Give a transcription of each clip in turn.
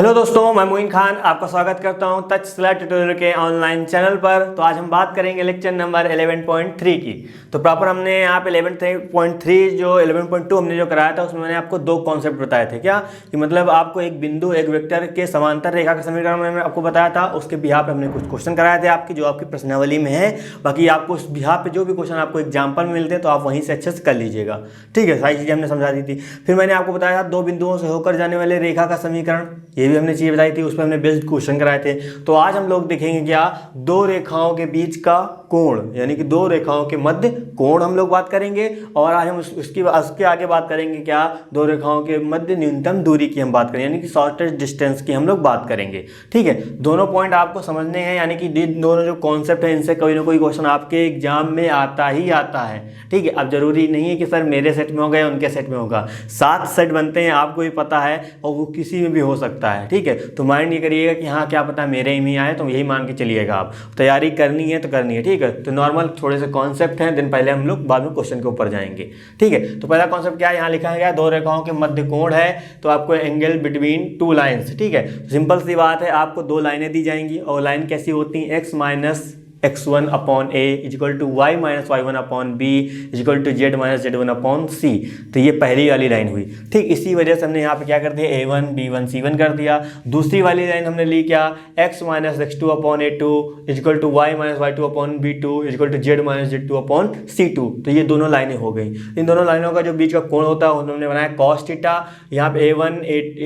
Hello दोस्तों, मैं मोइन खान आपका स्वागत करता हूं तक्षशिला ट्यूटोरियल के ऑनलाइन चैनल पर। तो आज हम बात करेंगे लेक्चर नंबर 11.3 की। तो प्रॉपर हमने यहाँ पे 11.3 जो 11.2 हमने जो कराया था उसमें मैंने आपको दो कॉन्सेप्ट बताए थे। क्या कि मतलब आपको एक बिंदु एक वेक्टर के समांतर रेखा का समीकरण मैंने आपको बताया था, उसके बिहार पे हमने कुछ क्वेश्चन कराए थे आपकी जो आपकी प्रश्नावली में है। बाकी आपको उस बिहार पे जो भी क्वेश्चन आपको एग्जाम्पल में मिलते हैं तो आप वहीं से अच्छे से कर लीजिएगा। ठीक है, सारी चीज़ें हमने समझा दी थी। फिर मैंने आपको बताया था दो बिंदुओं से होकर जाने वाले रेखा का समीकरण, ये भी हमने चीज़ बताई थी, उस पर हमने बेस्ड क्वेश्चन कराए थे। तो आज हम लोग देखेंगे क्या, दो रेखाओं के बीच का कोण, यानी कि दो रेखाओं के मध्य कोण हम लोग बात करेंगे। और आज हम उसके आगे बात करेंगे क्या, दो रेखाओं के मध्य न्यूनतम दूरी की हम बात करेंगे, यानी कि शॉर्टेस्ट डिस्टेंस की हम लोग बात करेंगे। ठीक है, दोनों पॉइंट आपको समझने हैं, यानी कि दोनों जो कॉन्सेप्ट है इनसे कोई ना कोई क्वेश्चन आपके एग्जाम में आता ही आता है। ठीक है, अब जरूरी नहीं है कि सर मेरे सेट में होगा या उनके सेट में होगा, 7 सेट बनते हैं आपको भी पता है, और वो किसी में भी हो सकता है। ठीक है, तो माइंड ये करिएगा कि हाँ क्या पता मेरे में आए, तो यही मान के चलिएगा। आप तैयारी करनी है तो करनी है। ठीक है, तो नॉर्मल थोड़े से कॉन्सेप्ट हैं, दिन पहले हम लोग बाद में क्वेश्चन के ऊपर जाएंगे। ठीक है, तो पहला कॉन्सेप्ट क्या है, यहाँ लिखा है दो रेखाओं के मध्य कोण है, तो आपको एंगल बिटवीन टू लाइन्स। ठीक है, सिंपल सी बात है, आपको दो लाइनें दी जाएंगी और लाइन कैसी होती हैं, x minus x1 upon a equal to y minus y1 upon b equal to z minus z1 upon c। तो ये पहली वाली लाइन हुई। ठीक, इसी वजह से हमने यहाँ पे क्या कर दिया, a1 b1 c1 कर दिया। दूसरी वाली लाइन हमने ली क्या, x minus x2 upon a2 equal to y minus y2 upon b2 equal to z minus z2 upon c2। तो ये दोनों लाइनें हो गई। इन दोनों लाइनों का जो बीच का कोण होता है उन्होंने बनाया cos थीटा। यहाँ पे a1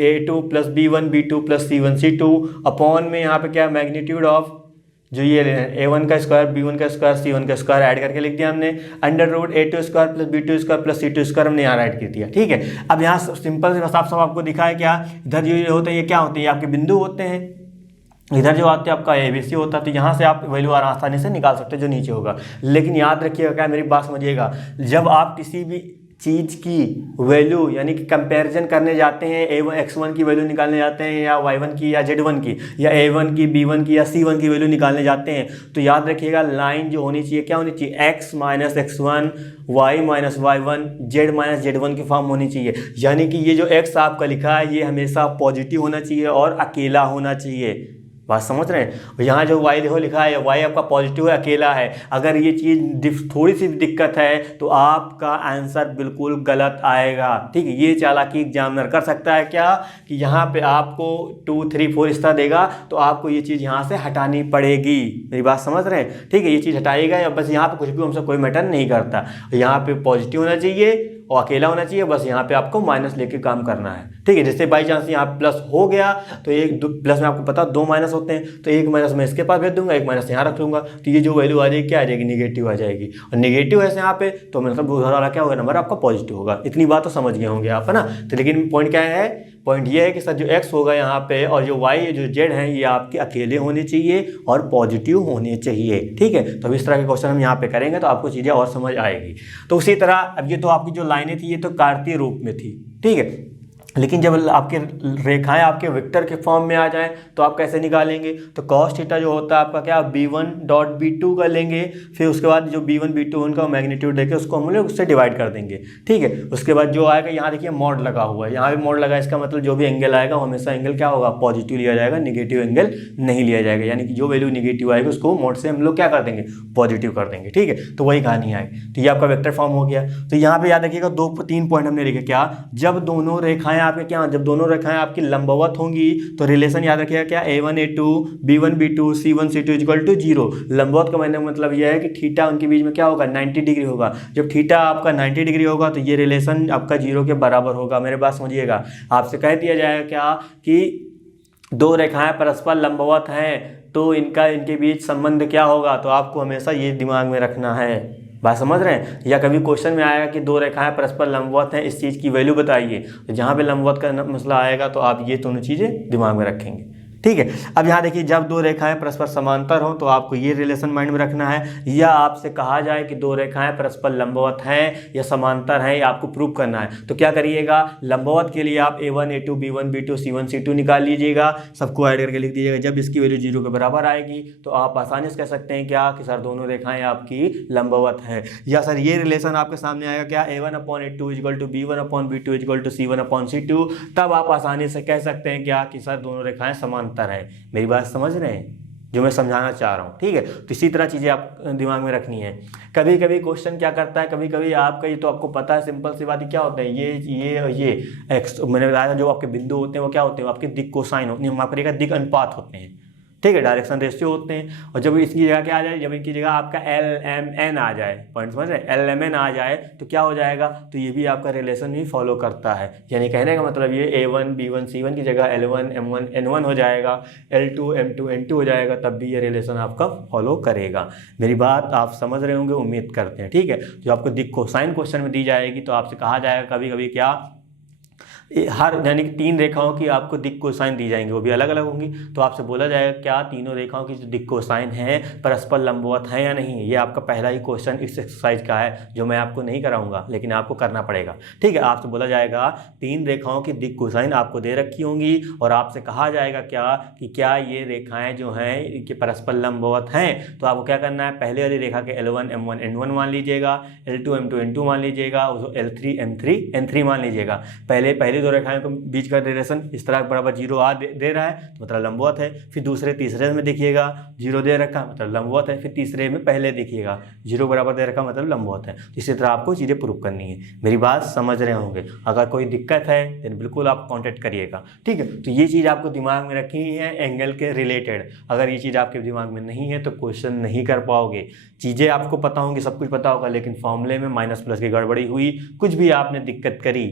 a2 plus b1 b2 plus c1 c2 upon में यहाँ पे क्या, मैग्नीट्यूड ऑफ जो ये a1 का स्क्वायर b1 का स्क्वायर c1 का स्क्वायर ऐड करके लिख दिया हमने, under root a2 square plus b2 square plus c2 square हमने यहाँ ऐड कर दिया। ठीक है, अब यहाँ सिंपल से साफ साफ आपको दिखा है क्या, इधर जो ये होते हैं ये क्या होते हैं, ये आपके बिंदु होते हैं। इधर जो आते हैं आपका ABC होता है, तो यहाँ से आप वैल्यू आसानी से निकाल सकते हैं जो नीचे होगा। लेकिन याद रखिएगा, क्या मेरी बात समझिएगा, जब आप किसी भी चीज़ की वैल्यू यानी कि कंपैरिजन करने जाते हैं, x1 की वैल्यू निकालने जाते हैं या y1 की या z1 की या a1 की b1 की या c1 की वैल्यू निकालने जाते हैं, तो याद रखिएगा लाइन जो होनी चाहिए क्या होनी चाहिए, x minus x1 y minus y1 z minus z1 की फॉर्म होनी चाहिए। यानी कि ये जो x आपका लिखा है ये हमेशा पॉजिटिव होना चाहिए और अकेला होना चाहिए। बात समझ रहे हैं। यहाँ जो y देखो लिखा है, y आपका पॉजिटिव है, अकेला है। अगर ये चीज़ थोड़ी सी दिक्कत है तो आपका आंसर बिल्कुल गलत आएगा। ठीक है, ये चालाकी एग्जामिनर कर सकता है क्या, कि यहाँ पे आपको 2 3 4 इस तरह देगा तो आपको ये चीज़ यहाँ से हटानी पड़ेगी। मेरी बात समझ रहे हैं। ठीक है, ये चीज़ हटाएगा या बस यहाँ पे कुछ भी हमसे कोई मैटर नहीं करता। यहाँ पे पॉजिटिव होना चाहिए और अकेला होना चाहिए, बस यहाँ पे आपको माइनस लेके काम करना है। ठीक है, जैसे बाई चांस यहाँ प्लस हो गया तो एक प्लस में आपको पता 2 माइनस होते हैं, तो एक माइनस मैं इसके पास भेज दूंगा, एक माइनस यहाँ रख लूंगा, तो ये जो वैल्यू आ जाएगी क्या आ जाएगी, निगेटिव आ जाएगी। और निगेटिव है यहाँ पे तो मतलब उधर वाला क्या होगा, नंबर आपका पॉजिटिव होगा। इतनी बात तो समझ गए होंगे आप, है ना। तो लेकिन पॉइंट क्या है, पॉइंट ये है कि सर जो x होगा यहाँ पे और जो y जो z है ये आपके अकेले होने चाहिए और पॉजिटिव होने चाहिए। ठीक है, तो इस तरह के क्वेश्चन हम यहाँ पे करेंगे तो आपको चीज़ें और समझ आएगी। तो उसी तरह अब ये तो आपकी जो लाइनें थी ये तो कार्तीय रूप में थी। ठीक है, लेकिन जब आपके रेखाएं आपके वेक्टर के फॉर्म में आ जाएं तो आप कैसे निकालेंगे, तो cos थीटा जो होता है आपका क्या, b1 डॉट b2 कर लेंगे, फिर उसके बाद जो b1 b2 उनका मैग्नीट्यूड देके उसको हम लोग उससे डिवाइड कर देंगे। ठीक है, उसके बाद जो आएगा, यहाँ देखिए मॉड लगा हुआ है, यहाँ भी मॉड लगा है, इसका मतलब जो भी एंगल आएगा वो हमेशा एंगल क्या होगा, पॉजिटिव लिया जाएगा, निगेटिव एंगल नहीं लिया जाएगा। यानी कि जो वैल्यू निगेटिव आएगी उसको मॉड से हम लोग क्या कर देंगे, पॉजिटिव कर देंगे। ठीक है, तो वही कहानी आएगी। तो ये आपका वेक्टर फॉर्म हो गया। तो यहाँ पे याद रखिएगा 2-3 पॉइंट हमने लिखे क्या, जब दोनों रेखाएं आपके क्या, जब दोनों रेखाएं आपकी लंबवत होंगी तो रिलेशन याद रखिएगा क्या, a1 a2 b1 b2 c1 c2 equal to 0। लंबवत का मतलब यह है कि थीटा उनके बीच में क्या होगा, 90 डिग्री होगा। जब थीटा आपका 90 डिग्री होगा तो ये रिलेशन आपका 0 के बराबर होगा। मेरे बात समझिएगा, आपसे कह दिया जाएगा क्या कि दो रेखाएं परस्पर लंबवत हैं तो इनके बीच संबंध क्या होगा, तो आपको हमेशा ये दिमाग में रखना है। बात समझ रहे हैं। या कभी क्वेश्चन में आएगा कि दो रेखाएं परस्पर लंबवत हैं, इस चीज़ की वैल्यू बताइए, तो जहाँ पे लंबवत का मसला आएगा तो आप ये दोनों चीज़ें दिमाग में रखेंगे। ठीक है। अब यहाँ देखिए, जब दो रेखाएं परस्पर समांतर हों तो आपको ये रिलेशन माइंड में रखना है, या आपसे कहा जाए कि दो रेखाएं परस्पर लंबवत हैं या समांतर हैं, या आपको प्रूव करना है, तो क्या करिएगा, लंबवत के लिए आप A1 A2 B1 B2 C1 C2 निकाल लीजिएगा, सबको ऐड करके लिख दीजिएगा। जब इसकी वैल्यू 0 के बराबर आएगी तो आप आसानी से कह सकते हैं क्या कि सर दोनों रेखाएं आपकी लंबवत हैं। या सर ये रिलेशन आपके सामने आएगा क्या, A1/A2 = B1/B2 = C1/C2, तब आप आसानी से कह सकते हैं क्या कि सर दोनों रेखाएं समांतर हैं। मेरी बात समझ रहे हैं जो मैं समझाना चाह रहा हूँ, ठीक है। तो इसी तरह चीज़ें आप दिमाग में रखनी है। कभी कभी क्वेश्चन क्या करता है, कभी कभी आपका ये तो आपको पता है, सिंपल सी बात है, क्या होता है ये एक्स, मैंने बताया था, जो आपके बिंदु होते हैं वो क्या होते हैं, आपके दिक् कोसाइन होते हैं, माफ करिएगा दिक् अनुपात होते हैं, ठीक है, डायरेक्शन रेशियो होते हैं। और जब इसकी जगह क्या आ जाए, जब इनकी जगह आपका LMN आ जाए, पॉइंट समझ रहे हैं, LMN आ जाए तो क्या हो जाएगा, तो ये भी आपका रिलेशन ही फॉलो करता है। यानी कहने का मतलब ये A1 B1 C1 की जगह L1 M1 N1 हो जाएगा, L2 M2 N2 हो जाएगा, तब भी ये रिलेशन आपका फॉलो करेगा। मेरी बात आप समझ रहे होंगे, उम्मीद करते हैं, ठीक है। जो आपको दिक् कोसाइन क्वेश्चन में दी जाएगी तो आपसे कहा जाएगा कभी कभी क्या, हर यानी कि 3 रेखाओं की आपको दिक् कोसाइन दी जाएंगी, वो भी अलग अलग होंगी, तो आपसे बोला जाएगा क्या तीनों रेखाओं की जो दिक् कोसाइन है परस्पर लंबवत है या नहीं। ये आपका पहला ही क्वेश्चन इस एक्सरसाइज का है, जो मैं आपको नहीं कराऊंगा लेकिन आपको करना पड़ेगा, ठीक है। आपसे बोला जाएगा 3 रेखाओं की दिक् कोसाइन आपको दे रखी होंगी, और आपसे कहा जाएगा क्या कि क्या ये रेखाएं जो हैं कि परस्पर लंबवत हैं। तो आपको क्या करना है, पहले वाली रेखा के L1 M1 N1 मान लीजिएगा, L2 M2 N2 मान लीजिएगा, L3 M3 N3 मान लीजिएगा। पहले दो रेखाओं के बीच का रिलेशन इस तरह बराबर 0 दे रहा है तो मतलब लंबवत है। फिर दूसरे तीसरे में देखिएगा 0 दे रखा मतलब लंबवत है। फिर तीसरे में पहले देखिएगा 0 बराबर दे रखा मतलब लंबवत है। इसी तरह आपको चीज़ें प्रूव करनी है। मेरी बात समझ रहे होंगे। अगर कोई दिक्कत है तो बिल्कुल आप कॉन्टेक्ट करिएगा, ठीक है। तो ये चीज़ आपको दिमाग में रखनी है एंगल के रिलेटेड। अगर ये चीज़ आपके दिमाग में नहीं है तो क्वेश्चन नहीं कर पाओगे। चीज़ें आपको पता होंगी, सब कुछ पता होगा, लेकिन फॉर्मूले में माइनस प्लस की गड़बड़ी हुई, कुछ भी आपने दिक्कत करी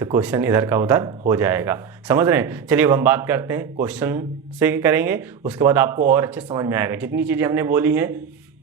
तो क्वेश्चन इधर का उधर हो जाएगा। समझ रहे हैं। चलिए अब हम बात करते हैं क्वेश्चन से करेंगे, उसके बाद आपको और अच्छे समझ में आएगा। जितनी चीज़ें हमने बोली हैं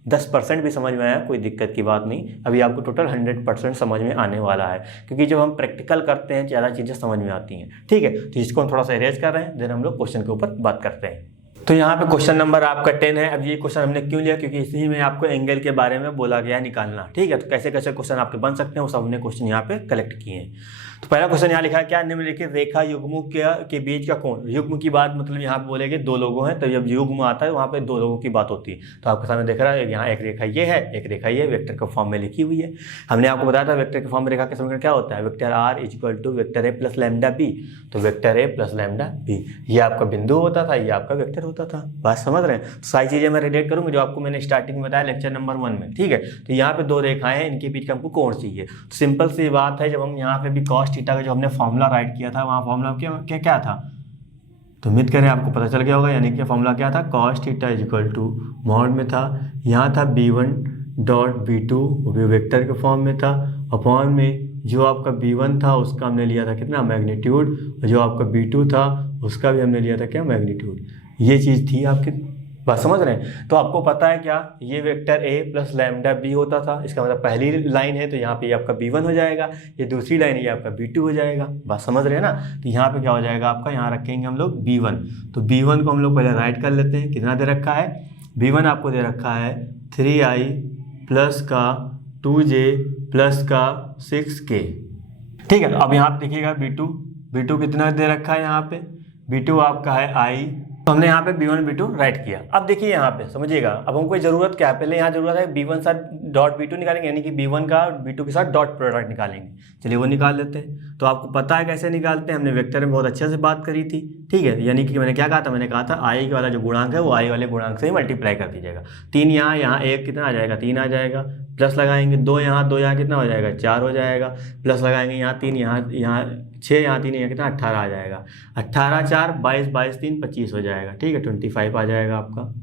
10% भी समझ में आया कोई दिक्कत की बात नहीं, अभी आपको टोटल 100% समझ में आने वाला है, क्योंकि जब हम प्रैक्टिकल करते हैं ज़्यादा चीज़ें समझ में आती हैं, ठीक है। तो इसको हम थोड़ा सा इरेज कर रहे हैं, देन हम लोग क्वेश्चन के ऊपर बात करते हैं। तो यहाँ पे क्वेश्चन नंबर आपका 10 है। अब ये क्वेश्चन हमने क्यों लिया, क्योंकि इसी में आपको एंगल के बारे में बोला गया निकालना, ठीक है। तो कैसे कैसे क्वेश्चन आपके बन सकते हैं वो सब हमने क्वेश्चन यहाँ पे कलेक्ट किए हैं। तो पहला क्वेश्चन यहाँ लिखा है, क्या निम्नलिखित रेखा युग्मों के बीच का कोण। युग्म की बात मतलब यहाँ पे बोलेंगे 2 लोगों हैं, तो जब युग्म आता है वहाँ पे 2 लोगों की बात होती है। तो आपके सामने देख रहा है यहाँ एक रेखा ये है, एक रेखा ये वेक्टर के फॉर्म में लिखी हुई है। हमने आपको बताया था वेक्टर के फॉर्म में रेखा के समीकरण क्या होता है, vector R = vector A + λb। तो वेक्टर A + λb ये आपका बिंदु होता था, ये आपका वेक्टर होता था। बात समझ रहे हैं। सारी चीज़ें मैं रिलेट करूँगा जो आपको मैंने स्टार्टिंग में बताया लेक्चर नंबर 1 में, ठीक है। तो यहाँ पे 2 रेखाएं हैं, इनके बीच का हमको कोण चाहिए। तो सिंपल सी बात है, जब हम यहाँ पे भी cos थीटा का जो हमने फॉर्मूला राइट किया था, वहाँ फॉर्मूला क्या था, तो उम्मीद करें आपको पता चल गया होगा। यानी कि फॉर्मूला क्या था, cos थीटा = मॉड में था, यहाँ था b1.b2 वो भी वेक्टर के फॉर्म में था, अपॉन में जो आपका b1 था उसका हमने लिया था कितना, मैग्नीट्यूड, और जो आपका b2 था उसका भी हमने लिया था क्या, मैग्नीट्यूड। ये चीज़ थी आपकी। बात समझ रहे हैं। तो आपको पता है क्या, ये वेक्टर A + λb होता था। इसका मतलब पहली लाइन है तो यहाँ पे आपका b1 हो जाएगा, ये दूसरी लाइन है ये आपका b2 हो जाएगा। बात समझ रहे हैं ना। तो यहाँ पे क्या हो जाएगा आपका, यहाँ रखेंगे हम लोग b1। तो b1 को हम लोग पहले राइट कर लेते हैं। कितना दे रखा है, b1 आपको दे रखा है 3i + का 2j + का 6k, ठीक है। अब यहाँ पे देखिएगा b2 कितना दे रखा है, यहाँ पे b2 आपका है i। तो हमने यहाँ पे b1 b2 राइट किया। अब देखिए यहाँ पे समझिएगा, अब हमको जरूरत क्या है, पहले यहाँ जरूरत है b1 साथ डॉट b2 निकालेंगे, यानी कि b1 का b2 के साथ डॉट प्रोडक्ट निकालेंगे। चलिए वो निकाल लेते हैं। तो आपको पता है कैसे निकालते हैं, हमने वेक्टर में बहुत अच्छे से बात करी थी, ठीक है। यानी कि मैंने क्या कहा था, मैंने कहा था i वाला जो गुणांक है वो i वाले गुणांक से ही मल्टीप्लाई कर दीजिएगा। 3 यहाँ 1 कितना आ जाएगा, 3 आ जाएगा, प्लस लगाएंगे 2 यहाँ कितना हो जाएगा, 4 हो जाएगा, प्लस लगाएंगे यहाँ 3 यहाँ 6 यहाँ 3 यहाँ कितना 18 आ जाएगा, 18 4 22 22 3 25 हो जाएगा, ठीक है। 25 आ जाएगा आपका।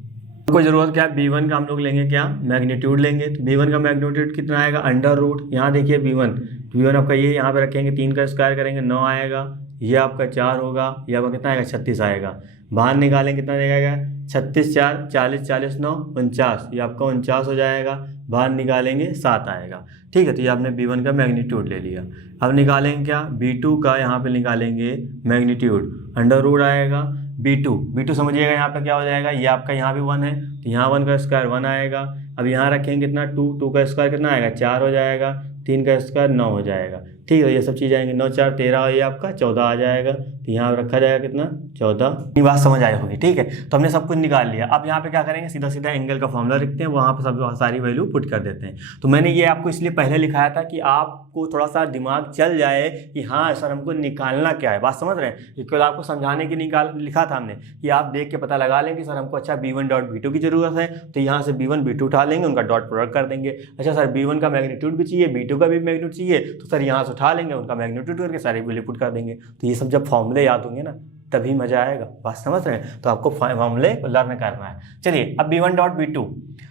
कोई ज़रूरत क्या है, b1 का हम लोग लेंगे क्या, मैग्नीट्यूड लेंगे। तो b1 का मैग्नीट्यूड कितना आएगा, √, यहाँ देखिए b1 आपका ये यहाँ पे रखेंगे, 3 का स्क्वायर करेंगे 9 आएगा, ये आपका 4 होगा, ये आपका कितना आएगा 36 आएगा। बाहर निकालेंगे कितना देगा, 36 4 40 40 9 49, ये आपका 49 हो जाएगा। बाहर निकालेंगे 7 आएगा, ठीक है। तो ये आपने b1 का मैग्नीट्यूड ले लिया। अब निकालेंगे क्या, b2 का यहाँ पे निकालेंगे मैग्नीट्यूड, √, आएगा B2 समझिएगा यहाँ पे क्या हो जाएगा, ये आपका यहाँ भी 1 है तो यहाँ 1 का स्क्वायर 1 आएगा। अब यहाँ रखेंगे कितना 2 का स्क्वायर कितना आएगा 4 हो जाएगा, 3 का स्क्वायर 9 हो जाएगा। ठीक है, ये सब चीज़ आएंगे 9 4 13 ये आपका 14 आ जाएगा। तो यहाँ रखा जाएगा कितना 14। ये बात समझ आई होगी। ठीक है, तो हमने सब कुछ निकाल लिया। अब यहाँ पे क्या करेंगे, सीधा सीधा एंगल का फॉर्मूला लिखते हैं, वहाँ पे सब सारी वैल्यू पुट कर देते हैं। तो मैंने ये आपको इसलिए पहले लिखाया था कि आपको थोड़ा सा दिमाग चल जाए कि हाँ सर हमको निकालना क्या है। बात समझ रहे हैं, केवल आपको समझाने की लिखा था हमने कि आप देख के पता लगा लें कि सर हमको अच्छा B1 डॉट B2 की जरूरत है, तो यहाँ से B1 B2 उठा लेंगे, उनका डॉट प्रोडक्ट कर देंगे। अच्छा सर B1 का मैग्नीट्यूड भी चाहिए, B2 का भी मैग्नीट्यूड चाहिए, तो सर यहाँ से उठा लेंगे, उनका मैग्नीट्यूड करके सारी वैल्यू पुट कर देंगे। तो ये सब जब फॉर्मूले याद होंगे ना तभी मजा आएगा। बात समझ रहे हैं, तो आपको फॉर्मूले लर्न करना है। चलिए अब B1 डॉट B2,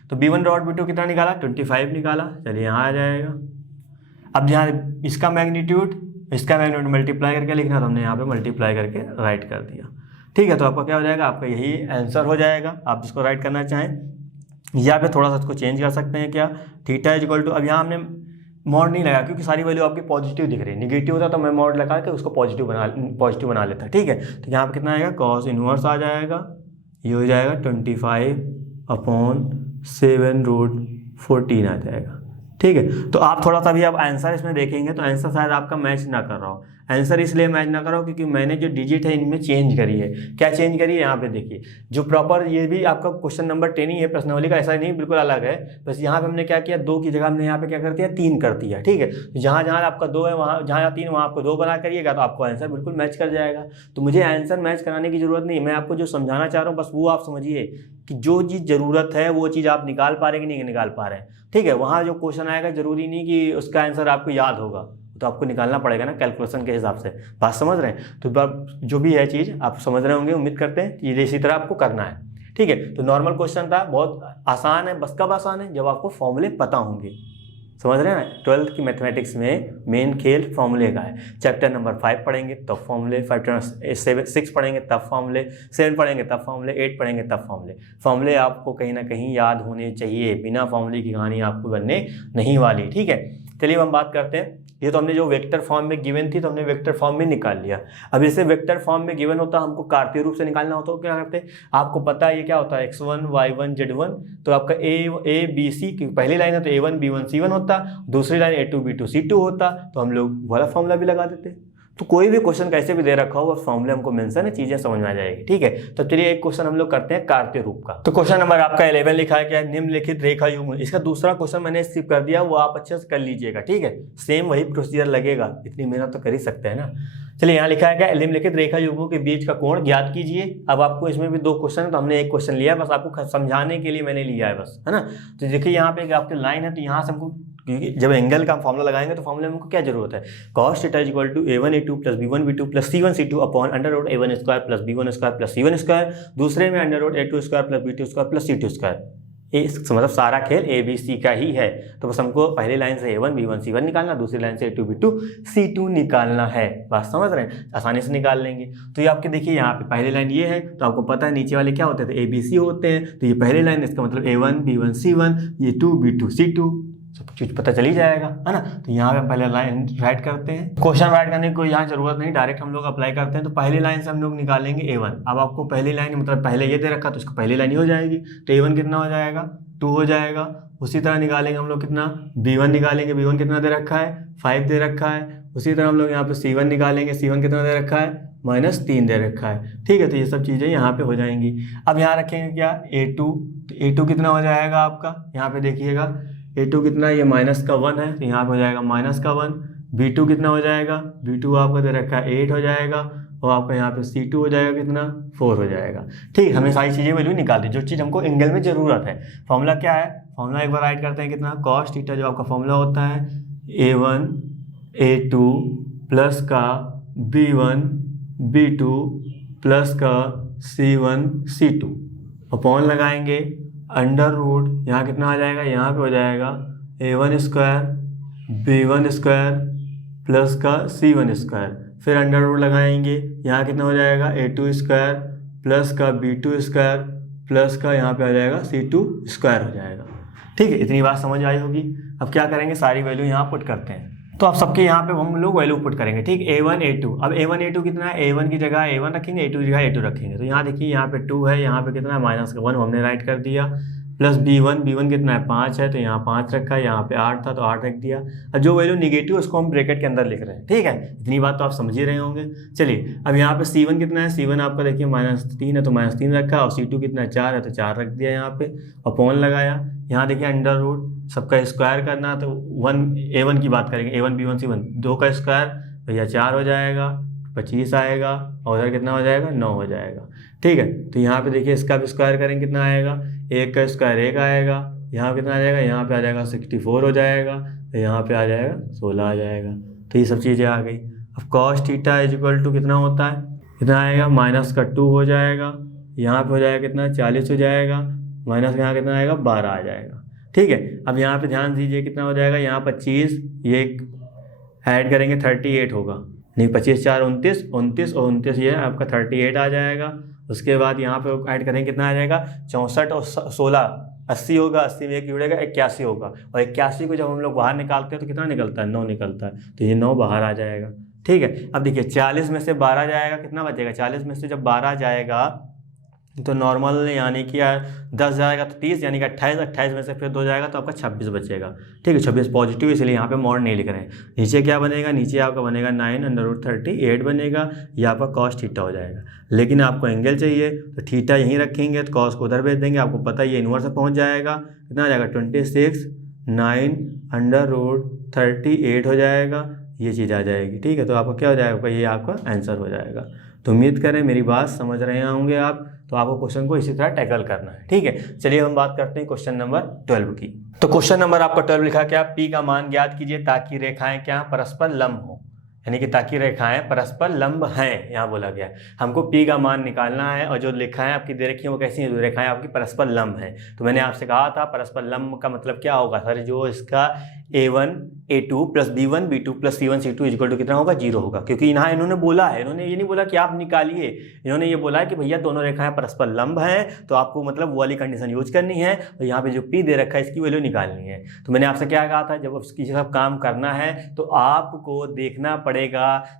तो B1 डॉट B2 कितना निकाला 25 निकाला। चलिए यहाँ आ जाएगा। अब यहाँ इसका मैग्नीट्यूड मल्टीप्लाई करके लिखना, तो हमने यहाँ पे मल्टीप्लाई करके राइट कर दिया। ठीक है, तो आपका क्या हो जाएगा, आपका यही आंसर हो जाएगा। आप इसको राइट करना चाहें या फिर थोड़ा सा इसको चेंज कर सकते हैं क्या, थीटा इज इक्वल टू, अब यहाँ हमने मॉड नहीं लगा क्योंकि सारी वैल्यू आपकी पॉजिटिव दिख रही है। निगेटिव होता तो मैं मॉड लगा के उसको पॉजिटिव बना लेता। ठीक है, तो यहाँ पे कितना आएगा कॉस इनवर्स आ जाएगा, ये हो जाएगा 25/7√14 आ जाएगा। ठीक है, तो आप थोड़ा सा भी आप आंसर इसमें देखेंगे तो आंसर शायद आपका मैच ना कर रहा हो। आंसर इसलिए मैच ना कर रहा हो क्योंकि मैंने जो डिजिट है इनमें चेंज करी है। क्या चेंज करी है, यहाँ पे देखिए, जो प्रॉपर ये भी आपका क्वेश्चन नंबर 10 ही है, प्रश्नावली का ऐसा नहीं बिल्कुल अलग है। बस यहाँ पे हमने क्या किया, 2 की जगह हमने यहाँ पे क्या कर दिया 3 कर दिया। ठीक है, तो जहाँ जहाँ आपका 2 है वहाँ जहाँ 3 वहाँ आपको 2 बना करिएगा तो आपको आंसर बिल्कुल मैच कर जाएगा। तो मुझे आंसर मैच कराने की जरूरत नहीं, मैं आपको जो समझाना चाह रहा हूँ बस वो आप समझिए कि जो चीज़ ज़रूरत है वो चीज़ आप निकाल पा रहे हैं कि नहीं निकाल पा रहे हैं। ठीक है, वहाँ जो क्वेश्चन आएगा जरूरी नहीं कि उसका आंसर आपको याद होगा, तो आपको निकालना पड़ेगा ना कैलकुलेशन के हिसाब से। बात समझ रहे हैं, तो जो भी है चीज़ आप समझ रहे होंगे, उम्मीद करते हैं ये इसी तरह आपको करना है। ठीक है, तो नॉर्मल क्वेश्चन था, बहुत आसान है। बस कब आसान है, जब आपको फॉर्मूले पता होंगे। समझ रहे हैं ना, 12th की मैथमेटिक्स में मेन खेल फॉर्मूले का है। चैप्टर नंबर 5 पढ़ेंगे तब फॉर्मूले, 6 पढ़ेंगे तब फॉर्मूले, 7 पढ़ेंगे तब फॉर्मूले, 8 पढ़ेंगे तब फॉर्मूले। फॉर्मूले आपको कहीं ना कहीं याद होने चाहिए, बिना फॉर्मूले की कहानी आपको बनने नहीं वाली। ठीक है, चलिए हम बात करते हैं। ये तो हमने जो वेक्टर फॉर्म में गिवन थी तो हमने वेक्टर फॉर्म में निकाल लिया। अब जैसे वेक्टर फॉर्म में गिवन होता हमको कार्तीय रूप से निकालना होता, तो क्या करते हैं, आपको पता है ये क्या होता है x1 y1 z1। तो आपका a b c की पहली लाइन है तो a1 b1 c1 होता, दूसरी लाइन a2 b2 c2 होता, तो हम लोग वाला फॉर्मूला भी लगा देते। तो कोई भी क्वेश्चन कैसे भी दे रखा हो बस फॉर्मूले हमको मेंशन है, चीजें समझ में आ जाएगी। ठीक है, तो चलिए एक क्वेश्चन हम लोग करते हैं कार्तीय रूप का। तो क्वेश्चन नंबर आपका 11 लिखा है क्या, निम्नलिखित रेखा युग्म। इसका दूसरा क्वेश्चन मैंने स्किप कर दिया, वो आप अच्छे से कर लीजिएगा। ठीक है, सेम वही प्रोसीजर लगेगा, इतनी मेहनत तो कर ही सकते हैं ना। चलिए यहाँ लिखा है क्या, निम्नलिखित रेखा युग्मों के बीच का कोण ज्ञात कीजिए। अब आपको इसमें भी 2 क्वेश्चन है तो हमने एक क्वेश्चन लिया है, बस आपको समझाने के लिए मैंने लिया है बस, है ना। तो देखिए यहाँ पे आपकी लाइन है, तो यहाँ से हमको, क्योंकि जब एंगल का फॉर्मूला लगाएंगे तो फॉर्मूले में हमको क्या जरूरत है, cos theta equal to a1 a2 plus b1 b2 plus c1 c2 upon under root a1 square plus b1 square plus c1 square, दूसरे में under root a2 square plus b2 square plus c2 square. मतलब सारा खेल a b c का ही है। तो बस हमको पहली लाइन से a1 b1 c1 निकालना, दूसरी लाइन से a2 b2 c2 निकालना है। बात समझ रहे हैं, आसानी से निकाल लेंगे। तो ये आपके देखिए यहाँ पे पहली लाइन ये है, तो आपको पता है नीचे वाले क्या होते थे, a b c होते हैं। तो ये पहली लाइन, इसका मतलब a1 b1 c1, ये 2 b2 c2, सब चीज पता चली जाएगा, है ना। तो यहाँ पे पहले लाइन राइट करते हैं। क्वेश्चन राइट करने की कोई यहाँ जरूरत नहीं, डायरेक्ट हम लोग अप्लाई करते हैं। तो पहली लाइन से हम लोग निकालेंगे a1। अब आपको पहली लाइन मतलब पहले ये दे रखा तो इसको पहली लाइन ही हो जाएगी, तो a1 कितना हो जाएगा 2 हो जाएगा। उसी तरह निकालेंगे हम लोग कितना, b1 निकालेंगे, b1 कितना दे रखा है 5 दे रखा है। उसी तरह हम लोग यहाँ पे c1 निकालेंगे, c1 कितना दे रखा है -3 दे रखा है। ठीक है, तो ये सब चीज़ें यहाँ पे हो जाएंगी। अब यहाँ रखेंगे क्या a2, तो a2 कितना हो जाएगा आपका, यहाँ पे देखिएगा a2 कितना, ये -1 है तो यहाँ पे हो जाएगा -1। b2 कितना हो जाएगा, b2 आपका दे रखा है 8 हो जाएगा, और आपका यहाँ पे c2 हो जाएगा कितना 4 हो जाएगा। ठीक है, हमें सारी चीज़ें वैल्यू निकाल दी, जो चीज़ हमको एंगल में ज़रूरत है। फॉर्मूला क्या है, फॉर्मूला एक बार राइट करते हैं कितना, cos थीटा जो आपका फॉर्मूला होता है a1 a2 प्लस का b1 b2 प्लस का c1 c2 अपॉन लगाएंगे अंडर रूट, यहाँ कितना आ जाएगा, यहाँ पे हो जाएगा a1 square b1 square plus का c1 स्क्वायर, फिर अंडर रूट लगाएंगे, यहाँ कितना हो जाएगा a2 स्क्वायर प्लस का b2 स्क्वायर प्लस का यहाँ पे आ जाएगा c2 स्क्वायर हो जाएगा। ठीक है, इतनी बात समझ आई होगी। अब क्या करेंगे, सारी वैल्यू यहाँ पुट करते हैं। तो अब सबके यहाँ पे हम लोग वैल्यू पुट करेंगे, ठीक। A1 A2, अब A1 A2 कितना है, A1 की जगह A1 रखेंगे, A2 की जगह A2 रखेंगे। तो यहाँ देखिए यहाँ पे 2 है, यहाँ पे कितना है -1 हमने राइट कर दिया, प्लस B1 कितना है 5 है, तो यहाँ 5 रखा है, यहाँ पे 8 था तो 8 रख दिया। अब जो वैल्यू निगेटिव उसको हम ब्रैकेट के अंदर लिख रहे हैं, ठीक है। इतनी बात तो आप समझ ही रहे होंगे। चलिए अब यहाँ पे C1 कितना है, C1 आपका देखिए -3 है तो -3 रखा, और C2 कितना है 4 है तो 4 रख दिया यहाँ पे, अपॉन लगाया। यहाँ देखिए अंडर रूट सबका स्क्वायर करना, तो A1 की बात करेंगे, A1 B1 C1 2 का स्क्वायर भैया 4 हो जाएगा, 25 आएगा, और उधर कितना हो जाएगा 9 हो जाएगा, ठीक है। तो यहाँ पे देखिए इसका भी स्क्वायर करेंगे, कितना आएगा, 1 का स्क्वायर 1 आएगा, यहाँ कितना आ जाएगा, यहाँ पे आ जाएगा 64 हो जाएगा, तो यहाँ पे आ जाएगा 16 आ जाएगा। तो ये सब चीज़ें आ गई। अब cos theta is equal to कितना होता है, कितना आएगा, -2 हो जाएगा, यहाँ पे हो जाएगा कितना 40 हो जाएगा, माइनस यहाँ कितना आएगा 12 आ जाएगा, ठीक है। अब यहाँ पे ध्यान दीजिए कितना हो जाएगा, यहाँ 25, ये ऐड करेंगे 38 होगा, नहीं 25 4 29, 29 और 29 ये आपका 38 आ जाएगा। उसके बाद यहाँ पे ऐड करेंगे कितना आ जाएगा 64 और 16 80 होगा, 80 में 1 जुड़ेगा 81 होगा, और 81 को जब हम लोग बाहर निकालते हैं तो कितना निकलता है 9 निकलता है, तो ये 9 बाहर आ जाएगा, ठीक है। अब देखिए 40 में से 12 जाएगा, कितना बचेगा, 40 में से जब 12 जाएगा तो नॉर्मल यानी कि 10 जाएगा तो 30 यानी कि 28, 28 में से फिर 2 जाएगा तो आपका 26 बचेगा, ठीक है। 26 पॉजिटिव, इसलिए यहाँ पे मॉड नहीं लिख रहे हैं। नीचे क्या बनेगा, नीचे आपका बनेगा 9/38 बनेगा, ये आपका cos थीटा हो जाएगा। लेकिन आपको एंगल चाहिए तो थीटा यहीं रखेंगे, तो cos को उधर भेज देंगे, आपको पता है ये इन्वर्स में पहुँच जाएगा, कितना आ जाएगा 26 9/38 हो जाएगा, ये चीज़ आ जाएगी, ठीक है। तो आपका क्या हो जाएगा, ये आपका आंसर हो जाएगा। तो उम्मीद करें मेरी बात समझ रहे होंगे आप, तो आपको क्वेश्चन को इसी तरह टैकल करना है, ठीक है। चलिए हम बात करते हैं क्वेश्चन नंबर 12 की। तो क्वेश्चन नंबर आपका 12 लिखा क्या, P का मान ज्ञात कीजिए ताकि रेखाएं क्या परस्पर लंब हो, यानी कि ताकि रेखाएं परस्पर लंब हैं, यहाँ बोला गया है। हमको P का मान निकालना है, और जो रेखाएं आपकी दे रखी हैं वो कैसी हैं, जो रेखाएं आपकी परस्पर लंब हैं। तो मैंने आपसे कहा था परस्पर लंब का मतलब क्या होगा सर, जो इसका A1 A2 plus B1 B2 plus C1 C2 equal to कितना होगा 0 होगा, क्योंकि यहाँ इन्होंने बोला है, इन्होंने ये नहीं बोला कि आप निकालिए, इन्होंने ये बोला है कि भैया दोनों रेखाएं परस्पर लंब हैं, तो आपको मतलब वो वाली कंडीशन यूज करनी है, और यहाँ पे जो P दे रखा है इसकी वैल्यू निकालनी है। तो मैंने आपसे क्या कहा था, जब उसकी सब काम करना है तो आपको देखना पड़ेगा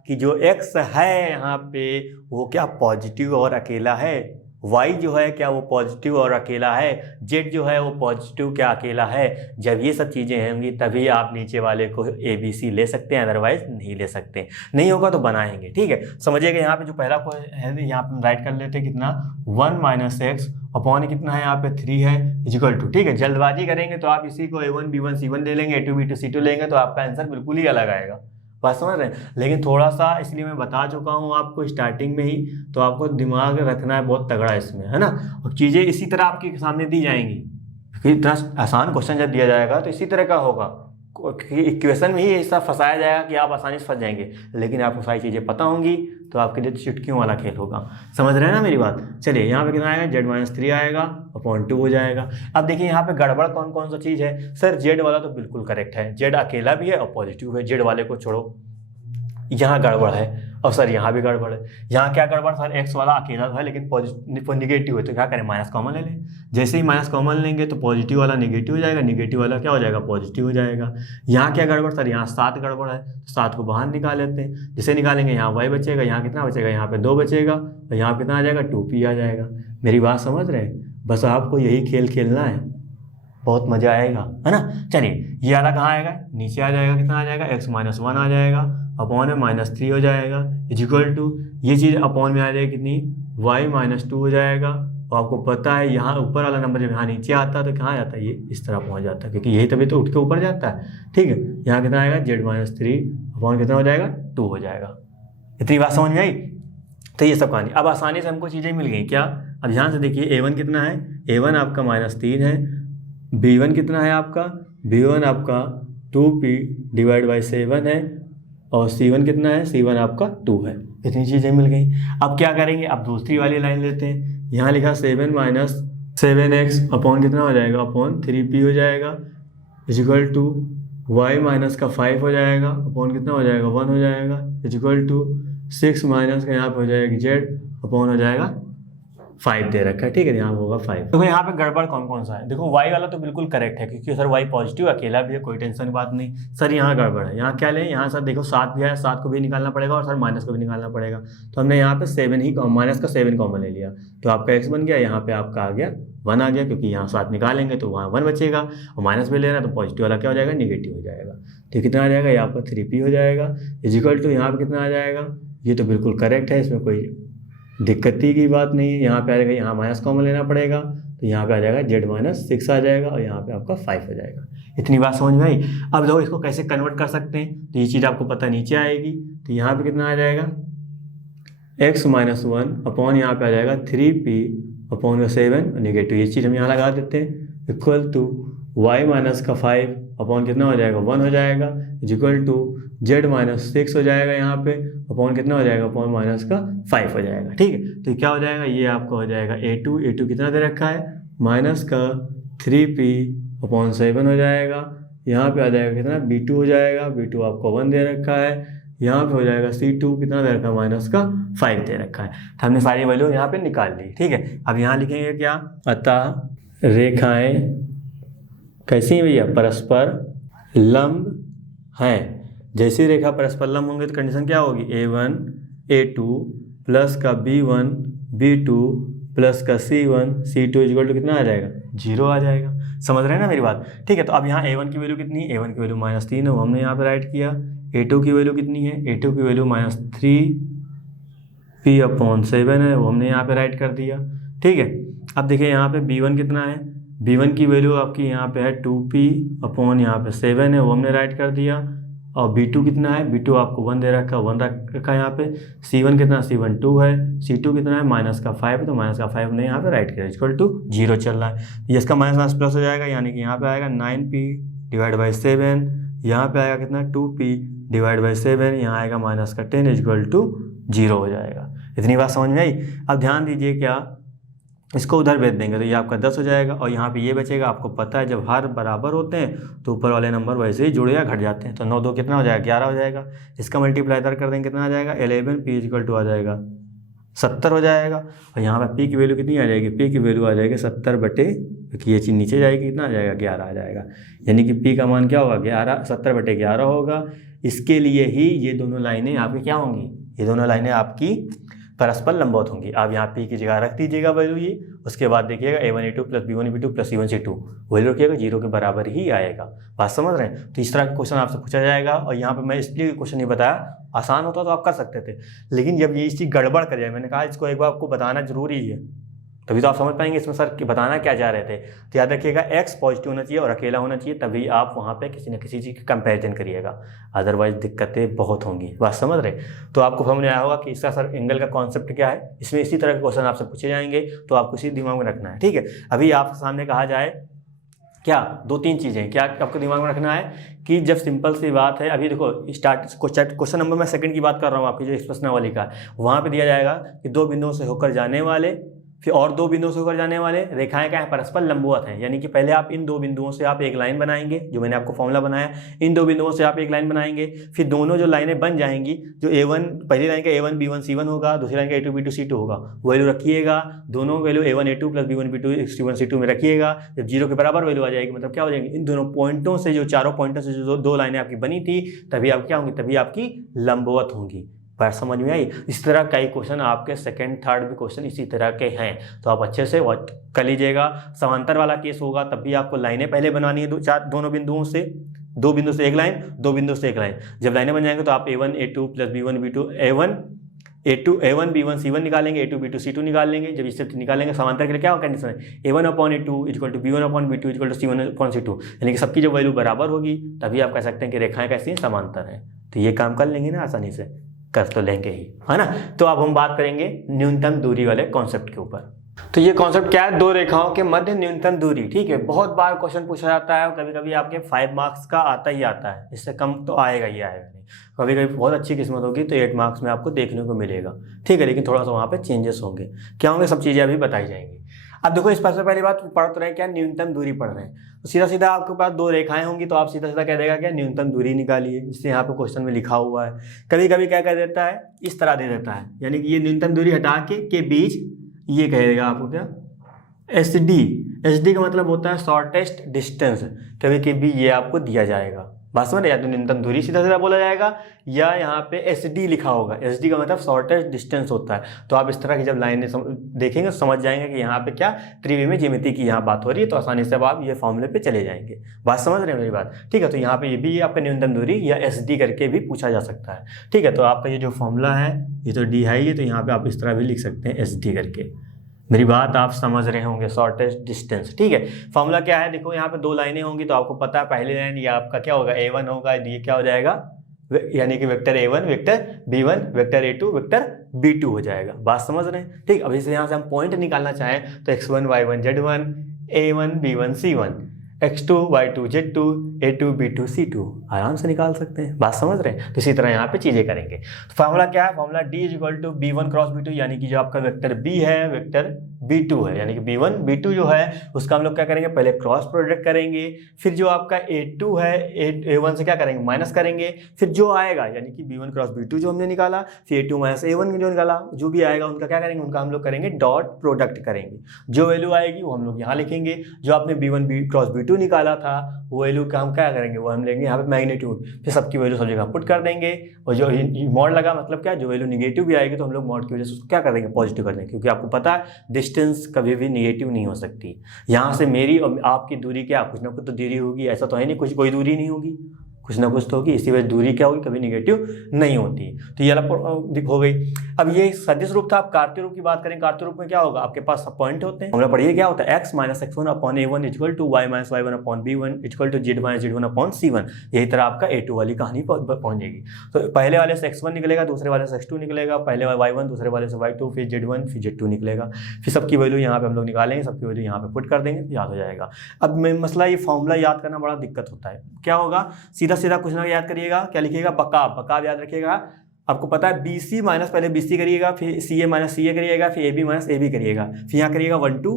कि जो x है यहाँ पे वो क्या पॉजिटिव और अकेला है, y जो है क्या वो पॉजिटिव और अकेला है, z जो है वो पॉजिटिव क्या अकेला है। जब ये सब चीज़ें होंगी तभी आप नीचे वाले को ABC ले सकते हैं, अदरवाइज नहीं ले सकते। नहीं होगा तो बनाएंगे, ठीक है। समझिएगा यहाँ पे जो पहला को है यहाँ पे राइट कर लेते हैं, कितना 1 - x अपॉन कितना है यहाँ पे 3 है इक्वल टू, ठीक है। जल्दबाजी करेंगे तो आप इसी को A1 B1 C1 ले लेंगे, A2 B2 C2 लेंगे, तो आपका आंसर बिल्कुल ही अलग आएगा, बात समझ रहे हैं। लेकिन थोड़ा सा इसलिए मैं बता चुका हूँ आपको स्टार्टिंग में ही, तो आपको दिमाग रखना है बहुत तगड़ा इसमें, है ना। और चीज़ें इसी तरह आपके सामने दी जाएंगी, क्योंकि इतना आसान क्वेश्चन जब दिया जाएगा तो इसी तरह का होगा, इक्वेशन में ही ऐसा फंसाया जाएगा कि आप आसानी से फंस जाएंगे। लेकिन आपको सारी चीज़ें पता होंगी तो आपके लिए चुटकियों वाला खेल होगा, समझ रहे हैं ना मेरी बात। चलिए यहाँ पे कितना आएगा, Z - 3 आएगा अपॉन 2 हो जाएगा। अब देखिए यहाँ पे गड़बड़ कौन कौन सा चीज़ है, सर Z वाला तो बिल्कुल करेक्ट है, Z अकेला भी है और पॉजिटिव है, Z वाले को छोड़ो, यहाँ गड़बड़ है। और सर यहाँ भी गड़बड़ है, यहाँ क्या गड़बड़ सर, एक्स वाला अकेला है लेकिन पॉजिटिव निगेटिव है, तो क्या करें माइनस कॉमन ले लें। जैसे ही माइनस कॉमन लेंगे तो पॉजिटिव वाला निगेटिव हो जाएगा, निगेटिव वाला क्या हो जाएगा पॉजिटिव हो जाएगा। यहाँ क्या गड़बड़ सर, यहाँ 7 गड़बड़ है, तो 7 को बाहर निकाल लेते हैं। जिसे निकालेंगे यहाँ y बचेगा, यहाँ कितना बचेगा, यहाँ पे 2 बचेगा, और यहाँ कितना आ जाएगा 2p आ जाएगा। मेरी बात समझ रहे हैं, बस आपको यही खेल खेलना है, बहुत मज़ा आएगा, है ना। चलिए ये वाला कहाँ आएगा, नीचे आ जाएगा, कितना आ जाएगा x - 1 आ जाएगा, अपॉन में -3 हो जाएगा इक्वल टू, ये चीज़ अपॉन में आ जाएगी कितनी y - 2 हो जाएगा। और आपको पता है यहाँ ऊपर वाला नंबर जब यहाँ नीचे आता है तो कहाँ जाता है, ये इस तरह पहुँच जाता है, क्योंकि यही तभी तो उठ के ऊपर जाता है, ठीक है। यहाँ कितना आएगा Z - 3 अपॉन कितना हो जाएगा 2 हो जाएगा। इतनी बात समझ में आई। तो ये सब कहानी, अब आसानी से हमको चीज़ें मिल गई क्या। अब ध्यान से देखिए A1 कितना है, A1 आपका -3 है, B1 कितना है आपका, B1 आपका 2p/7 है, और C1 कितना है, C1 आपका 2 है। इतनी चीज़ें मिल गई। अब क्या करेंगे, अब दूसरी वाली लाइन लेते हैं। यहाँ लिखा 7 - 7x अपॉन कितना हो जाएगा, अपॉन 3p हो जाएगा इक्वल टू y माइनस का 5 हो जाएगा, अपॉन कितना हो जाएगा 1 हो जाएगा इक्वल टू 6 माइनस का यहाँ पर हो जाएगा z अपॉन हो जाएगा 5 दे रखा है, ठीक है, यहाँ होगा 5। देखो यहाँ पे गड़बड़ कौन कौन सा है, देखो y वाला तो बिल्कुल करेक्ट है क्योंकि सर y पॉजिटिव अकेला भी है, कोई टेंशन की बात नहीं। सर यहाँ गड़बड़ है, यहाँ क्या लें, यहाँ सर देखो 7 भी है, 7 को भी निकालना पड़ेगा और सर माइनस को भी निकालना पड़ेगा। तो हमने यहाँ पे 7 ही माइनस का 7 कॉमन ले लिया, तो आपका x बन गया, यहाँ पे आपका आ गया 1 आ गया, क्योंकि यहाँ 7 निकालेंगे तो वहाँ 1 बचेगा, और माइनस में ले रहा है तो पॉजिटिव वाला क्या हो जाएगा, निगेटिव हो जाएगा। तो कितना आ जाएगा, यहाँ पर 3p हो जाएगा, इजिकल टू यहाँ पर कितना आ जाएगा, ये तो बिल्कुल करेक्ट है, इसमें कोई दिक्कत की बात नहीं है। यहाँ पे आ जाएगा, यहाँ माइनस कॉमन लेना पड़ेगा, तो यहाँ पे आ जाएगा z-6 आ जाएगा, और यहाँ पे आपका 5 हो जाएगा। इतनी बात समझ में आई। अब देखो इसको कैसे कन्वर्ट कर सकते हैं, तो ये चीज़ आपको पता नीचे आएगी, तो यहाँ पे कितना आ जाएगा, x-1 अपॉन यहाँ पे आ जाएगा 3p अपॉन 7 नेगेटिव, ये चीज़ हम यहाँ लगा देते हैं, इक्वल टू y-5 अपॉन कितना हो जाएगा, 1 हो जाएगा, इक्वल टू z-6 हो जाएगा यहाँ पे, अपॉन कितना हो जाएगा, अपॉन माइनस का 5 हो जाएगा, ठीक है। तो क्या हो जाएगा, ये आपका हो जाएगा a2 कितना दे रखा है, माइनस का 3p अपॉन 7 हो जाएगा, यहाँ पे आ जाएगा कितना, b2 हो जाएगा, b2 आपको 1 दे रखा है, यहाँ पे हो जाएगा c2 कितना दे रखा है, माइनस का 5 दे रखा है। तो हमने सारी वैल्यू यहाँ पे निकाल ली, ठीक है। अब यहाँ लिखेंगे क्या, अतः रेखाएं कैसी हैं भैया, परस्पर लंब हैं। जैसी रेखा परस्पर लंब होंगे तो कंडीशन क्या होगी, a1 a2 प्लस का b1 b2 प्लस का c2 इक्वल टू कितना आ जाएगा, 0 आ जाएगा। समझ रहे हैं ना मेरी बात, ठीक है। तो अब यहाँ a1 की वैल्यू कितनी है, a1 की वैल्यू -3 है, वो हमने यहाँ पे राइट किया। a2 की वैल्यू कितनी है, a2 की वैल्यू -3p अपॉन 7 है, वो हमने यहाँ पे राइट कर दिया, ठीक है। अब देखिए यहाँ पे b1 कितना है, b1 की वैल्यू आपकी यहाँ पे है 2p अपॉन यहाँ पे 7 है, वो हमने राइट कर दिया। और b2 कितना है, b2 आपको 1 दे रखा है, 1 रखा है यहाँ पे। c1 कितना, c1 2 है, c2 कितना है, माइनस का 5 है, तो माइनस का 5 ने यहाँ पे राइट किया, इक्वल टू 0 चल रहा है। ये इसका माइनस प्लस हो जाएगा, यानी कि यहाँ पे आएगा 9p डिवाइड बाई 7, यहाँ पे आएगा कितना 2p डिवाइड बाई 7, यहाँ आएगा माइनस का 10 इक्वल टू 0 हो जाएगा। इतनी बात समझ में आई। अब ध्यान दीजिए, क्या इसको उधर भेज देंगे तो ये आपका 10 हो जाएगा, और यहाँ पे ये बचेगा। आपको पता है जब हर बराबर होते हैं तो ऊपर वाले नंबर वैसे ही जुड़े या घट जाते हैं। तो 9 2 कितना हो जाएगा, 11 हो जाएगा। इसका मल्टीप्लाई इधर कर देंगे, कितना आ जाएगा, 11p इक्वल टू आ जाएगा 70 हो जाएगा। और यहाँ पर p की वैल्यू कितनी आ जाएगी, p की वैल्यू आ जाएगी 70 बटे, क्योंकि ये चीज़ नीचे जाएगी, कितना आ जाएगा, 11 आ जाएगा। यानी कि p का मान क्या होगा, 11 70 बटे 11 होगा। इसके लिए ही ये दोनों लाइनें आपकी क्या होंगी, ये दोनों लाइनें आपकी परस्पर लंबवत होंगी। आप यहाँ p की जगह रख दीजिएगा वैल्यू ये, उसके बाद देखिएगा a1 a2 plus b1 b2 plus c1 c2 value रखिएगा, 0 के बराबर ही आएगा। बात समझ रहे हैं। तो इस तरह का क्वेश्चन आपसे पूछा जाएगा, और यहाँ पे मैं इसलिए क्वेश्चन नहीं बताया, आसान होता तो आप कर सकते थे, लेकिन जब ये इस चीज़ गड़बड़ कर जाए, मैंने कहा इसको एक बार आपको बताना जरूरी है, तभी तो आप समझ पाएंगे इसमें सर बताना क्या चाह रहे थे। तो याद रखिएगा x पॉजिटिव होना चाहिए और अकेला होना चाहिए, तभी आप वहाँ पे किसी न किसी चीज़ की कंपैरिजन करिएगा, अदरवाइज दिक्कतें बहुत होंगी। बात समझ रहे। तो आपको समझ में आया होगा कि इसका सर एंगल का कॉन्सेप्ट क्या है। इसमें इसी तरह के क्वेश्चन आपसे पूछे जाएंगे, तो आपको इसी दिमाग में रखना है, ठीक है। अभी आपके सामने कहा जाए क्या, 2-3 चीज़ें क्या आपको दिमाग में रखना है कि जब सिंपल सी बात है, अभी देखो क्वेश्चन नंबर मैं सेकंड की बात कर रहा हूँ, आपकी जो एक्सप्रेशनावली का, वहाँ पे दिया जाएगा कि 2 बिंदुओं से होकर जाने वाले, फिर और 2 बिंदुओं से होकर जाने वाले रेखाएं क्या है, परस्पर लंबवत हैं। यानी कि पहले आप इन 2 बिंदुओं से आप एक लाइन बनाएंगे, जो मैंने आपको फॉर्मूला बनाया, इन 2 बिंदुओं से आप एक लाइन बनाएंगे, फिर दोनों जो लाइनें बन जाएंगी, जो a1 पहली लाइन का a1 b1 c1 होगा, दूसरी लाइन का a2 b2 c2 होगा, वैल्यू रखिएगा। दोनों value a1 a2 plus b1 b2 c1 c2 में रखिएगा। जब 0 के बराबर वैल्यू आ जाएगी, मतलब क्या हो जाएगी, इन दोनों पॉइंटों से, जो चारों पॉइंटों से जो 2 लाइनें आपकी बनी थी, तभी आप क्या होंगी, तभी आपकी लंबवत होंगी। बात समझ में आई। इस तरह कई क्वेश्चन आपके सेकंड थर्ड भी क्वेश्चन इसी तरह के हैं, तो आप अच्छे से कर लीजिएगा। समांतर वाला केस होगा तब भी आपको लाइनें पहले बनानी है, दोनों बिंदुओं से, 2 बिंदु से एक लाइन, 2 बिंदु से एक लाइन। जब लाइनें बन जाएंगे तो आप a1 a2 plus b1 b2 a1 b1 c1 निकालेंगे, a2 b2 c2 निकाल लेंगे। जब इससे निकालेंगे समांतर के लिए क्या होगा कंडीशन है, a1 upon a2 equal to b1 upon b2 equal to c1 upon c2, यानी कि सबकी जब वैल्यू बराबर होगी तभी आप कह सकते हैं कि रेखाएं कैसी हैं, समांतर हैं। तो ये काम कर लेंगे ना, आसानी से कर तो लेंगे ही, है ना। तो अब हम बात करेंगे न्यूनतम दूरी वाले कॉन्सेप्ट के ऊपर। तो ये कॉन्सेप्ट क्या है, 2 रेखाओं के मध्य न्यूनतम दूरी, ठीक है। बहुत बार क्वेश्चन पूछा जाता है, और कभी कभी आपके 5 मार्क्स का आता ही आता है, इससे कम तो आएगा ही आएगा नहीं। कभी कभी बहुत अच्छी किस्मत होगी तो 8 मार्क्स में आपको देखने को मिलेगा, ठीक है। लेकिन थोड़ा सा वहाँ पे चेंजेस होंगे, क्या होंगे, सब चीज़ें अभी बताई जाएंगी। अब देखो, इस पर से पहली बात पढ़ तो रहे क्या, न्यूनतम दूरी पढ़ रहे हैं, तो सीधा सीधा आपके पास 2 रेखाएं होंगी, तो आप सीधा सीधा कह देगा क्या, न्यूनतम दूरी निकालिए, जिससे यहाँ पे क्वेश्चन में लिखा हुआ है। कभी कभी क्या कह देता है, इस तरह दे देता है, यानी कि ये न्यूनतम दूरी हटा के बीच ये कहेगा आपको क्या, एस डी का मतलब होता है शॉर्टेस्ट डिस्टेंस। कभी कभी ये आपको दिया जाएगा, बात समझ, या तो न्यूनतम दूरी सीधा सीधा बोला जाएगा, या यहाँ पे एस डी लिखा होगा। एस डी का मतलब शॉर्टेस्ट डिस्टेंस होता है। तो आप इस तरह की जब लाइनें देखेंगे तो समझ जाएंगे कि यहाँ पे क्या त्रिविमीय ज्यामिति की यहाँ बात हो रही है, तो आसानी से अब आप ये फॉर्मूले पे चले जाएंगे। बात समझ रहे हैं मेरी बात, ठीक है। तो यहाँ पे ये भी आपका न्यूनतम दूरी या एस डी करके भी पूछा जा सकता है, ठीक है। तो आपका ये जो फॉर्मूला है ये तो डी है ही है, तो यहाँ पे आप इस तरह भी लिख सकते हैं एस डी करके। मेरी बात आप समझ रहे होंगे, शॉर्टेस्ट डिस्टेंस, ठीक है। फॉर्मूला क्या है, देखो यहाँ पे दो लाइनें होंगी तो आपको पता है पहली लाइन ये आपका क्या होगा, A1 होगा, ये क्या हो जाएगा, यानी कि vector A1 vector B1 vector A2 vector B2 हो जाएगा। बात समझ रहे हैं, ठीक। अब इसे यहाँ से हम पॉइंट निकालना चाहें तो x1 y1 z1 A1 B1 C1 x2 y2 z2 A2 B2 C2 आराम से निकाल सकते हैं। बात समझ रहे हैं। तो इसी तरह यहाँ पे चीजें करेंगे। तो फॉर्मूला क्या है, formula D is equal to B1 cross B2, यानी कि जो आपका वेक्टर B है वेक्टर B2 है, यानी कि B1 B2 जो है उसका हम लोग क्या करेंगे, पहले क्रॉस प्रोडक्ट करेंगे, फिर जो आपका A2 है A1 से क्या करेंगे, माइनस करेंगे, फिर जो आएगा यानी कि B1 क्रॉस B2 जो हमने निकाला, फिर A2 माइनस A1 जो निकाला, जो भी आएगा उनका क्या करेंगे, उनका हम लोग करेंगे डॉट प्रोडक्ट करेंगे। जो वैल्यू आएगी वो हम लोग यहाँ लिखेंगे। जो आपने B1 क्रॉस B2 निकाला था वो वैल्यू का हम क्या करेंगे, वो हम लेंगे यहाँ पे मैग्नीट्यूड, फिर सबकी वैल्यू सब जगह पुट कर देंगे। और जो मॉड लगा मतलब क्या, जो वैल्यू निगेटिव भी आएगी तो हम लोग मॉड की वजह से उसको क्या कर देंगे, पॉजिटिव कर देंगे, क्योंकि आपको पता है डिस्टेंस कभी भी निगेटिव नहीं हो सकती। यहाँ से मेरी और आपकी दूरी क्या, कुछ ना कुछ तो दूरी होगी, ऐसा तो है नहीं कुछ कोई दूरी नहीं होगी, कुछ ना कुछ तो होगी, इसी वजह दूरी क्या होगी, कभी निगेटिव नहीं होती। तो ये वाला हो गई। अब ये सदिश रूप था। अब कार्तीय रूप की बात करें, कार्तीय रूप में क्या होगा, आपके पास सब पॉइंट होते हैं। हमने पढ़िए क्या होता है, x minus x1 upon A1 equal to y minus y1 upon B1 equal to z minus z1 upon C1। यही तरह आपका A2 वाली कहानी पहुंच जाएगी। तो पहले वाले से x1 निकलेगा, दूसरे वाले से x2 निकलेगा, पहले y1 दूसरे वाले से y2, फिर z1 फिर z2 निकलेगा, फिर सबकी वैल्यू यहाँ पे हम लोग निकालेंगे, सबकी वैल्यू यहाँ पे पुट कर देंगे, याद हो जाएगा। अब मसला ये फॉर्मूला याद करना बड़ा दिक्कत होता है। क्या होगा, सीधा सीधा कुछ ना याद करिएगा, क्या लिखिएगा, बकाब याद रखिएगा। आपको पता है BC माइनस पहले BC करिएगा, फिर CA माइनस CA करिएगा, फिर AB माइनस AB करिएगा, फिर यहाँ करिएगा 1 2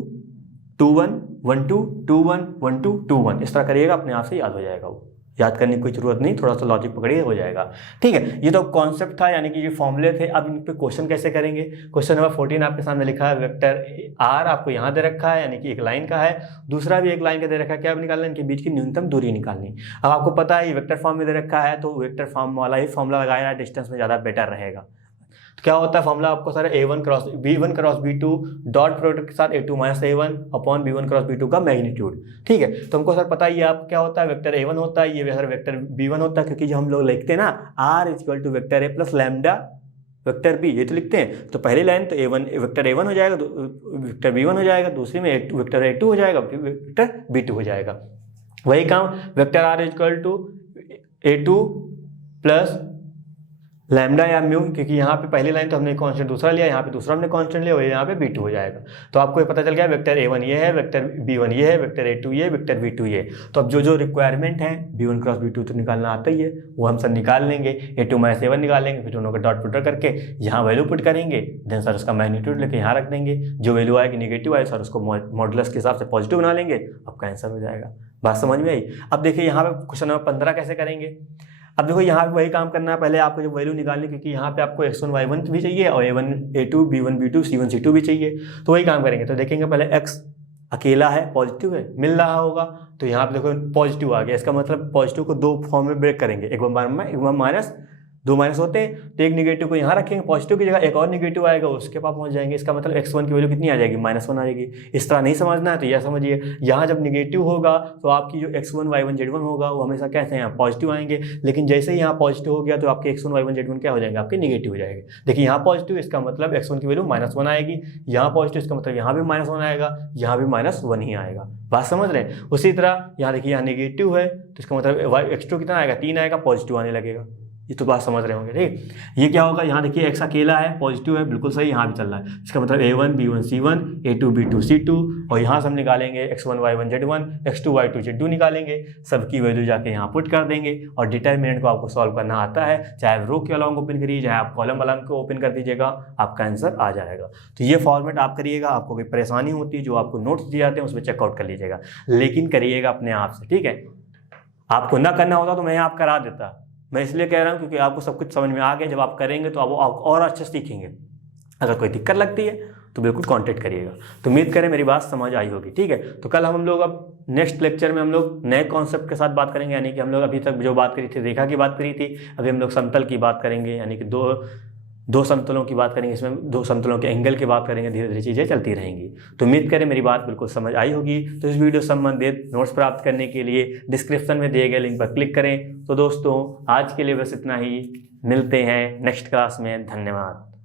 2 1 1 2 2 1 1 2 2 1, इस तरह करिएगा, अपने आप से याद हो जाएगा। वो याद करने की कोई जरूरत नहीं, थोड़ा सा लॉजिक पकड़िए हो जाएगा, ठीक है। ये तो कॉन्सेप्ट था, यानी कि ये फॉर्मूले थे। अब इन पे क्वेश्चन कैसे करेंगे, क्वेश्चन नंबर 14 आपके सामने लिखा है, वेक्टर R आपको यहाँ दे रखा है, यानी कि एक लाइन का है, दूसरा भी एक लाइन का दे रखा है। क्या निकालना है, इनके बीच की न्यूनतम दूरी निकालनी। अब आपको पता है ये वेक्टर फॉर्म में दे रखा है, तो वेक्टर फॉर्म वाला ही फॉर्मूला लगाया, डिस्टेंस में ज़्यादा बेटर रहेगा। तो क्या होता है फॉर्मूला आपको sir, A1 cross B1 cross B2 dot product के साथ A2 minus A1 upon B1 cross B2 का मैग्नीट्यूड, ठीक है। तो हमको सर पता ही है आप क्या होता है, वेक्टर A1 होता है, ये सर वेक्टर B1 होता है, क्योंकि जो हम लोग लिखते हैं ना R equal to vector A plus lambda vector B, ये तो लिखते हैं। तो पहली लाइन तो A1 वेक्टर A1 हो जाएगा, वेक्टर B1 हो जाएगा, दूसरी में वेक्टर A2 हो जाएगा, फिर वेक्टर B2 हो जाएगा। वही काम vector R equal to A2 plus lambda या म्यू, क्योंकि यहाँ पे पहली लाइन तो हमने कांस्टेंट दूसरा लिया, यहाँ पे दूसरा हमने कांस्टेंट लिया, वही यहाँ पे B2 हो जाएगा। तो आपको ये पता चल गया वेक्टर A1 ये है, वेक्टर B1 ये है, वेक्टर A2 ये, वेक्टर B2 ये। तो अब जो रिक्वायरमेंट है B1 क्रॉस B2 तो निकालना आता ही है, वो हम सब निकाल लेंगे। A2 माइनस A1 निकालेंगे, फिर दोनों का डॉट प्रोडक्ट करके यहाँ वैल्यू पुट करेंगे, देन सर उसका मैग्नीट्यूड लेके यहाँ रख देंगे। जो वैल्यू आएगी निगेटिव आए सर उसको मॉडुलस के हिसाब से पॉजिटिव बना लेंगे, आपका आंसर हो जाएगा। बात समझ में आई। अब देखिए यहाँ पे क्वेश्चन नंबर 15 कैसे करेंगे। अब देखो यहाँ पे वही काम करना है, पहले आपको जो वैल्यू निकालनी, क्योंकि यहाँ पे आपको x1 y1 भी चाहिए और A1 A2 B1 B2 C1 C2 भी चाहिए, तो वही काम करेंगे। तो देखेंगे पहले x अकेला है, पॉजिटिव है, मिल रहा होगा, तो यहाँ पे देखो पॉजिटिव आ गया। इसका मतलब पॉजिटिव को दो फॉर्म में ब्रेक करेंगे, एक बार माइनस, दो माइनस होते हैं, तो एक निगेटिव को यहाँ रखेंगे, पॉजिटिव की जगह एक और निगेटिव आएगा, उसके पास पहुँच जाएंगे। इसका मतलब x1 की वैल्यू कितनी आ जाएगी, -1 आ जाएगी। इस तरह नहीं समझना है तो यह समझिए, यहाँ जब निगेटिव होगा तो आपकी जो x1 y1 z1 होगा वो हमेशा कैसे हैं, यहाँ पॉजिटिव आएंगे, लेकिन जैसे ही यहाँ पॉजिटिव हो गया तो आपके x1 y1 z1 क्या हो जाएंगे, आपके निगेटिव हो जाएंगे। देखिए यहाँ पॉजिटिव, इसका मतलब x1 की वैल्यू -1 आएगी, यहाँ पॉजिटिव इसका मतलब यहाँ भी -1 आएगा, यहाँ भी -1 ही आएगा। बात समझ रहे हैं। उसी तरह यहाँ देखिए यहाँ निगेटिव है तो इसका मतलब x2 कितना आएगा, 3 आएगा, पॉजिटिव आने लगेगा। ये तो बात समझ रहे होंगे, ठीक। ये क्या होगा, यहाँ देखिए x अकेला है, पॉजिटिव है, बिल्कुल सही, यहाँ भी चल रहा है। इसका मतलब A1 B1 C1 A2 B2 C2, और यहाँ से हम निकालेंगे x1 y1 z1 x2 y2 z2 निकालेंगे, सबकी वैल्यू जाके यहाँ पुट कर देंगे। और डिटरमिनेंट को आपको सॉल्व करना आता है, चाहे रो के अलॉन्ग ओपन करिए, चाहे आप कॉलम अलॉन्ग को ओपन कर दीजिएगा, आपका आंसर आ जाएगा। तो ये फॉर्मेट आप करिएगा। आपको कोई परेशानी होती है, जो आपको नोट्स दिए जाते हैं उसमें चेकआउट कर लीजिएगा, लेकिन करिएगा अपने आप से, ठीक है। आपको ना करना होता तो मैं आप करा देता, मैं इसलिए कह रहा हूँ क्योंकि आपको सब कुछ समझ में आ गया। जब आप करेंगे तो आप और अच्छे सीखेंगे। अगर कोई दिक्कत लगती है तो बिल्कुल कांटेक्ट करिएगा। तो उम्मीद करें मेरी बात समझ आई होगी। ठीक है, तो कल हम लोग अब नेक्स्ट लेक्चर में हम लोग नए कॉन्सेप्ट के साथ बात करेंगे, यानी कि हम लोग अभी तक जो बात करी थी रेखा की बात करी थी, अभी हम लोग समतल की बात करेंगे, यानी कि दो समतलों की बात करेंगे, इसमें दो समतलों के एंगल की बात करेंगे, धीरे धीरे चीज़ें चलती रहेंगी। तो उम्मीद करें मेरी बात बिल्कुल समझ आई होगी। तो इस वीडियो संबंधित नोट्स प्राप्त करने के लिए डिस्क्रिप्शन में दिए गए लिंक पर क्लिक करें। तो दोस्तों आज के लिए बस इतना ही, मिलते हैं नेक्स्ट क्लास में। धन्यवाद।